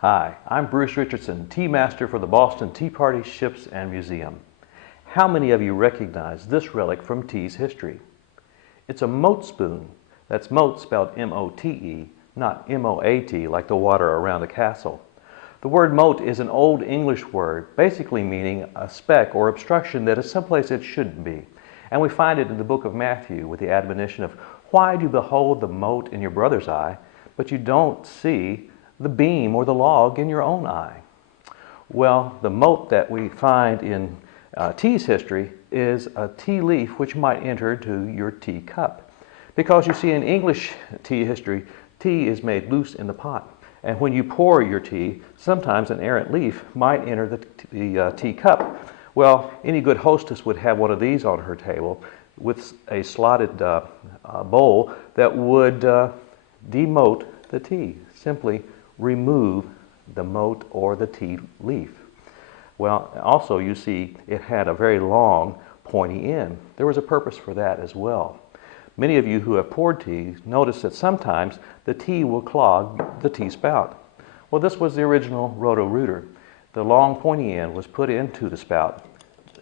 Hi, I'm Bruce Richardson, Tea Master for the Boston Tea Party Ships and Museum. How many of you recognize this relic from tea's history? It's a mote spoon. That's mote spelled M-O-T-E, not M-O-A-T like the water around the castle. The word mote is an Old English word, basically meaning a speck or obstruction that is someplace it shouldn't be. And we find it in the book of Matthew with the admonition of, "Why do you behold the mote in your brother's eye, but you don't see the beam or the log in your own eye?" Well, the mote that we find in tea's history is a tea leaf which might enter to your tea cup. Because you see, in English tea history, tea is made loose in the pot. And when you pour your tea, sometimes an errant leaf might enter the tea cup. Well, any good hostess would have one of these on her table with a slotted bowl that would demote the tea. Simply remove the mote or the tea leaf. Well, also you see it had a very long pointy end. There was a purpose for that as well. Many of you who have poured tea notice that sometimes the tea will clog the tea spout. Well, this was the original roto-rooter. The long pointy end was put into the spout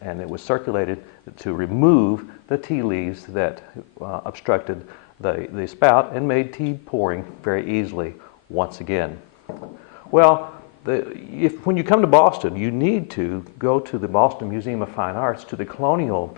and it was circulated to remove the tea leaves that obstructed the spout and made tea pouring very easily once again. Well, when you come to Boston, you need to go to the Boston Museum of Fine Arts, to the colonial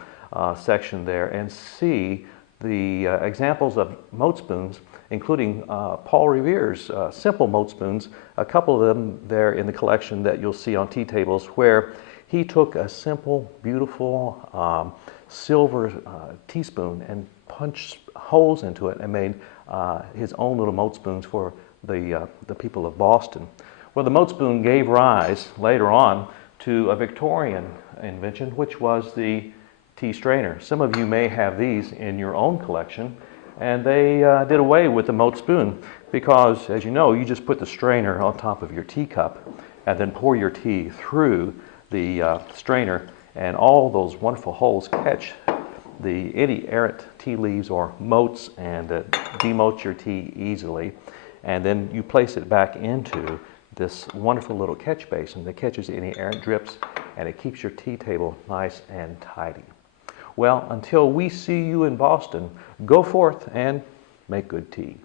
section there, and see the examples of mote spoons, including Paul Revere's simple mote spoons, a couple of them there in the collection that you'll see on tea tables, where he took a simple, beautiful silver teaspoon and punched holes into it and made his own little mote spoons for the people of Boston. Well, the mote spoon gave rise later on to a Victorian invention, which was the tea strainer. Some of you may have these in your own collection, and they did away with the mote spoon because, as you know, you just put the strainer on top of your teacup and then pour your tea through the strainer, and all those wonderful holes catch any errant tea leaves or motes and demote your tea easily. And then you place it back into this wonderful little catch basin that catches any errant drips, and it keeps your tea table nice and tidy. Well, until we see you in Boston, go forth and make good tea.